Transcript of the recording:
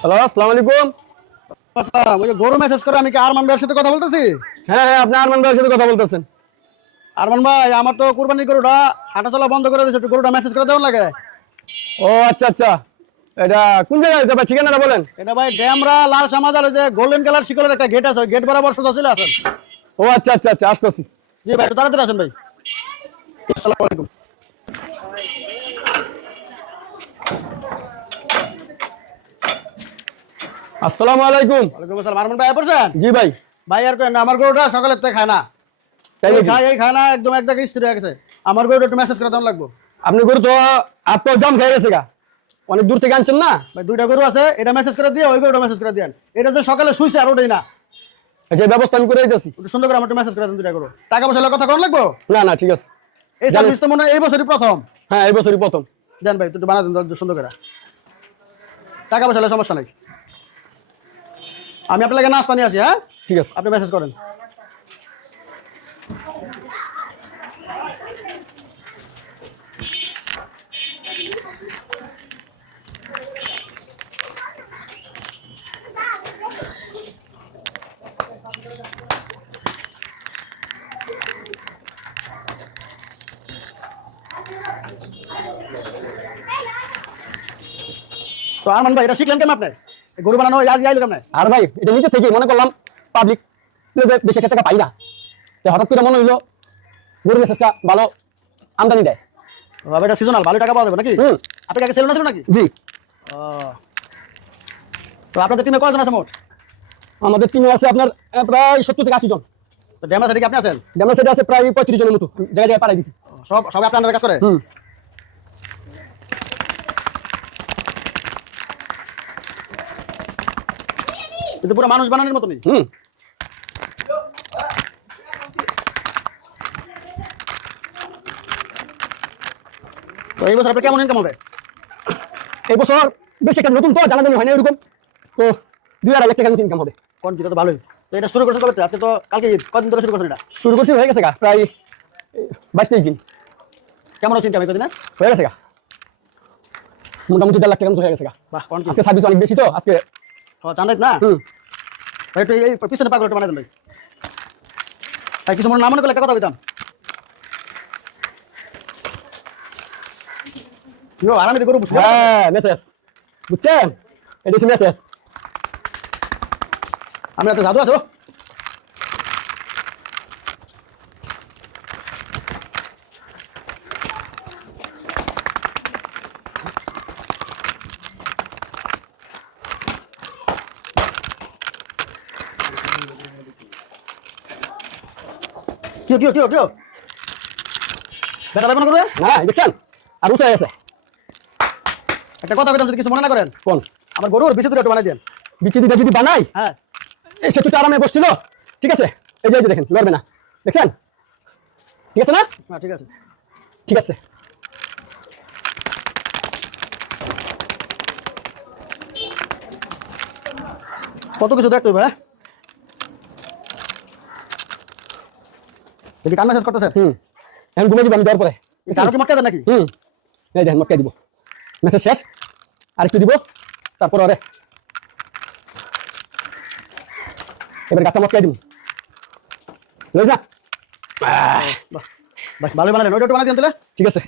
Hello, আসসালামু আলাইকুম। আচ্ছা, ওই যে গরু মেসেজ করে আমি কি আরমান ভাইয়ের সাথে কথা বলতেছি? হ্যাঁ হ্যাঁ, আপনি আরমান ভাইয়ের সাথে কথা বলতেছেন। আরমান ভাই, আমার তো কুরবানির গরুটা হাঁটাচলা বন্ধ করে দিয়েছে, একটু গরুটা মেসেজ করে দেওয়ার লাগে। ও আচ্ছা আচ্ছা, এটা কোন জায়গায় যাবে, ঠিকানাটা বলেন। এটা ভাই ড্যামরা লাল সামাজার ওই যে গোল্ডেন কালার শিকলের একটা গেট আছে, ওই গেট বরাবর সোজা চলে আসেন। ও আচ্ছা আচ্ছা আচ্ছা, আসতেছি। জি ভাই, একটু তাড়াতাড়ি আসেন ভাই। আসসালামু আলাইকুম। আসসালামু আলাইকুম। ওয়ালাইকুম আসসালাম। আরমান ভাই পড়ছেন? জি ভাই। ভাই আর কেন, আমার গরুটা সকালের থেকে খায় না, তাই এই নাকি? খায় এই খায় না, একদম এক জায়গায় স্থির হয়ে গেছে। আমার গরুটা একটু মেসেজ করে দেওয়ার লাগবে। আপনি গরু তো আপনার জাম খেয়ে গেছে গা, অনেক দূর থেকে আনছেন না। ভাই দুইটা গরু আছে, এটা মেসেজ করে দিয়ে ওই গরুটা মেসেজ করে দেন। এটা যে সকালে শুইছে আর ওটাই না, যে ব্যবস্থা আমি করে দিতেছি। একটু সুন্দর করে আমার একটু মেসেজ করে দেন দুইটা গরু। টাকা পয়সা কথা কম লাগবো। না না, ঠিক আছে। এই সার্ভিস তো মনে হয় এই বছরই প্রথম। হ্যাঁ, এই বছরই প্রথম। দেন ভাই, একটু বানা দেন সুন্দর করে। টাকা পয়সা হলে সমস্যা নাই, আমি আপনার লাগে নাস্তা নিয়ে আসি। হ্যাঁ ঠিক আছে। আপনি মেসেজ করেন। তো আরমান ভাই, এটা শিখলেন কেন আপনি? এই গরু বানানো আজ আইলো কেন? আর ভাই, এটা নিজে থেকে মনে করলাম পাবলিক বেশি একটা টাকা পাই না, তো হঠাৎ করে মনে হইলো গরু মেসেজটা ভালো আমদানি দেয়। বাবা, এটা সিজনাল, ভালো টাকা পাওয়া যাবে নাকি? হুম। আপনি আগে সেলুন আছে নাকি? জি। ও, তো আপনাদের টিমে কয়জন আছে মোট? আমাদের টিমে আছে আপনার প্রায় 70 থেকে 80 জন। তো ড্যামেজ সাইডে কি আপনি আছেন? ডেমরা সাইডে আছে প্রায় 35 জনের মতো, জায়গায় জায়গায় পাঠাই দিছি। সব সবাই আপনার আন্ডারে কাজ করে? হুম। কিন্তু পুরো মানুষ বানানোর মতো নেই। হুম। তো এই বছর আপনার কেমন ইনকাম হবে? এই বছর বেশি একটা নতুন তো জানাজানি হয় না এরকম, তো 2-2.5 লাখ টাকার মতো ইনকাম হবে। কোন জিটা তো ভালোই। তো এটা শুরু করছেন কবে থেকে? আজকে তো কালকে ঈদ, কদিন ধরে শুরু করছেন এটা? শুরু করছি, হয়ে গেছে গা প্রায় 22-23 দিন কেমন আছে ইনকাম এতদিনে? হয়ে গেছে গা, মোটামুটি 1.5 লাখ টাকার মতো হয়ে গেছে গা। বাহ, কোন কি? আজকে সার্ভিস অনেক বেশি তো আজকে। জানাই না। হুম। ভাই একটু এই পিছনে পাগল একটু বানাই দেন ভাই। ভাই কিছু মনে না মনে করলে একটা কথা বলতাম। আরামে গরু বুঝবো। হ্যাঁ, মেসেজ বুঝছেন, এটা হচ্ছে মেসেজ। আমি এত জাদু আছো। কিও কিও কিও কিও বেটা ভাই মনে করবে না দেখছেন, আর উঁচু হয়ে গেছে। একটা কথা বলতাম, যদি কিছু মনে না করেন। কোন? আমার গরুর বেশি দূরে একটু বানাই দেন। বিচি দুটা যদি বানাই, হ্যাঁ এই সেতুটা আরামে বসছিল, ঠিক আছে। এই যে এই যে দেখেন, লড়বে না, দেখছেন? ঠিক আছে না? হ্যাঁ ঠিক আছে। ঠিক আছে। কত কিছু দেখতে হবে। হ্যাঁ যদি কান্না শেষ করতেছেন, হুম। এখন ঘুমিয়ে যাবো আমি দেওয়ার পরে। আরো কি মটকা দেন নাকি? হুম। এই দেখেন, মটকাই দিব, মেসেজ শেষ, আরেকটু দিব, তারপর আরে এবার গাছটা মটকাই দিব, লই যা। বাহ, ভাই ভালোই বানালেন। ওইটা একটু বানাই দেন তাহলে। ঠিক আছে।